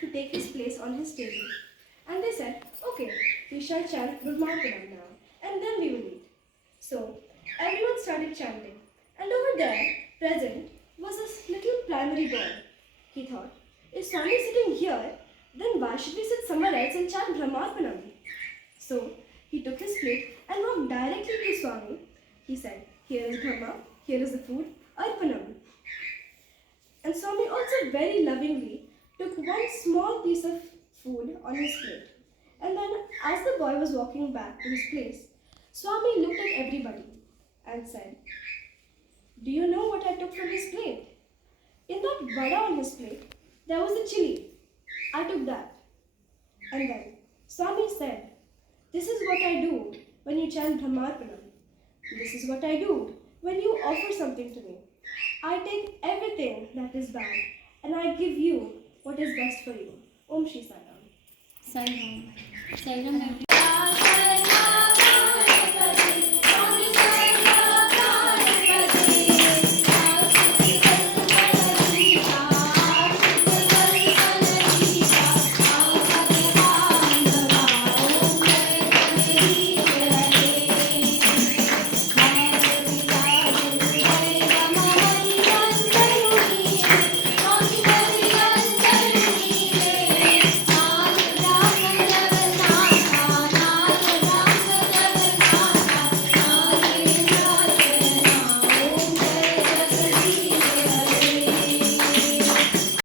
to take his place on his table. And they said, okay, we shall chant Brahmapanam now, and then we will eat. So everyone started chanting, and over there, present, was this little primary boy. He thought, if Swami is sitting here, then why should we sit somewhere else and chant Brahmapanam? So he took his plate and walked directly to Swami. He said, here is Brahma, here is the food, Arpanam. And Swami also very lovingly took one small piece of food on his plate. And then, as the boy was walking back to his place, Swami looked at everybody and said, do you know what I took from his plate? In that vada on his plate, there was a chili. I took that. And then Swami said, this is what I do when you chant Brahmarpanam. This is what I do when you offer something to me. I take everything that is bad and I give you what is best for you. Om Shri Sai Ram. Sai Ram. Sai Ram.